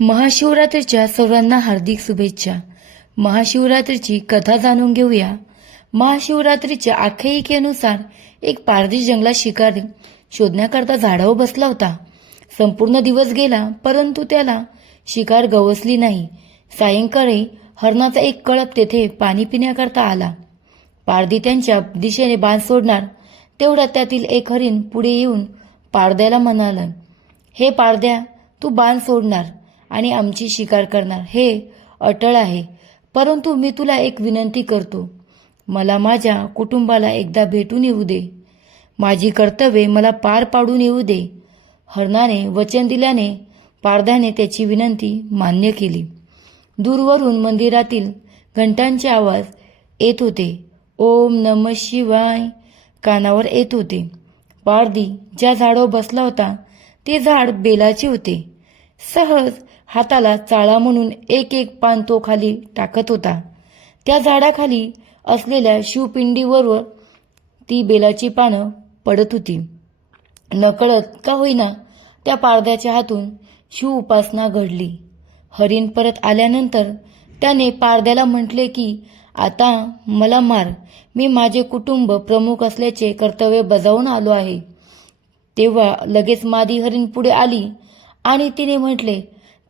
महाशिवरात्रीच्या सर्वांना हार्दिक शुभेच्छा. महाशिवरात्रीची कथा जाणून घेऊया. महाशिवरात्रीच्या आख्यायिकेनुसार एक पारधी जंगलात शिकारी शोधण्याकरता झाडावर बसला होता. संपूर्ण दिवस गेला परंतु त्याला शिकार गवसली नाही. सायंकाळी हरणाचा एक कळप तेथे पाणी पिण्याकरता आला. पारधी त्यांच्या दिशेने बाण सोडणार तेवढ्या त्यातील एक हरिण पुढे येऊन पारद्याला म्हणाला हे पारद्या तू बाण सोडणार. आणि आमची शिकार करणार. हे अटळ आहे. परंतु मी तुला एक विनंती करतो. मला माझ्या कुटुंबाला एकदा भेटून येऊ दे. माझी कर्तव्ये मला पार पाडून येऊ दे. हरणाने वचन दिल्याने पारधाने त्याची विनंती मान्य केली. दूरवरून मंदिरातील घंटांचे आवाज येत होते. ओम नम शिवाय कानावर येत होते. पारधी ज्या झाडावर बसला होता ते झाड बेलाचे होते. सहज हाताला चाळा म्हणून एक एक पान तो खाली टाकत होता. त्या झाडाखाली असलेल्या शिवपिंडीवर ती बेलाची पानं पडत होती. नकळत का होईना त्या पारद्याच्या हातून शिव उपासना घडली. हरिण परत आल्यानंतर त्याने पारद्याला म्हटले की आता मला मार. मी माझे कुटुंब प्रमुख असल्याचे कर्तव्य बजावून आलो आहे. तेव्हा लगेच मादी हरिण पुढे आली आणि तिने म्हटले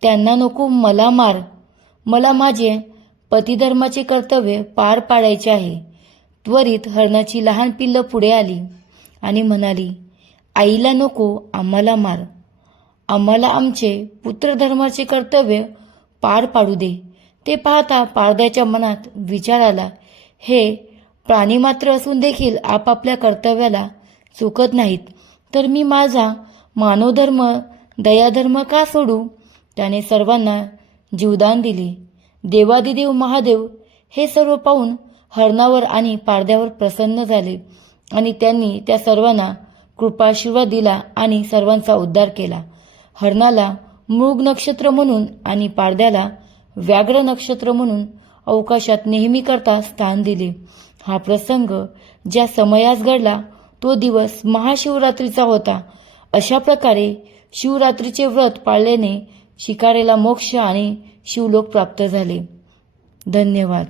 त्यांना नको मला मार. मला माझे पतिधर्माचे कर्तव्य पार पाडायचे आहे. त्वरित हरणाची लहान पिल्लं पुढे आली आणि म्हणाली आईला नको आम्हाला मार. आम्हाला आमचे पुत्रधर्माचे कर्तव्य पार पाडू दे. ते पाहता पारद्याच्या मनात विचार आला हे प्राणी मात्र असून देखील आपापल्या कर्तव्याला चुकत नाहीत. तर मी माझा मानवधर्म दयाधर्म का सोडू? त्याने सर्वांना जीवदान दिले. देवादिदेव महादेव हे सर्व पाहून हरणावर आणि पारद्यावर प्रसन्न झाले आणि त्यांनी त्या सर्वांना कृपाशीर्वाद दिला आणि सर्वांचा उद्धार केला. हरणाला मृग नक्षत्र म्हणून आणि पारद्याला व्याघ्र नक्षत्र म्हणून अवकाशात नेहमीकरता स्थान दिले. हा प्रसंग ज्या समयास घडला तो दिवस महाशिवरात्रीचा होता. अशा प्रकारे शिवरात्रीचे व्रत पाळल्याने शिकारेला मोक्ष आणि शिवलोक प्राप्त झाले. धन्यवाद.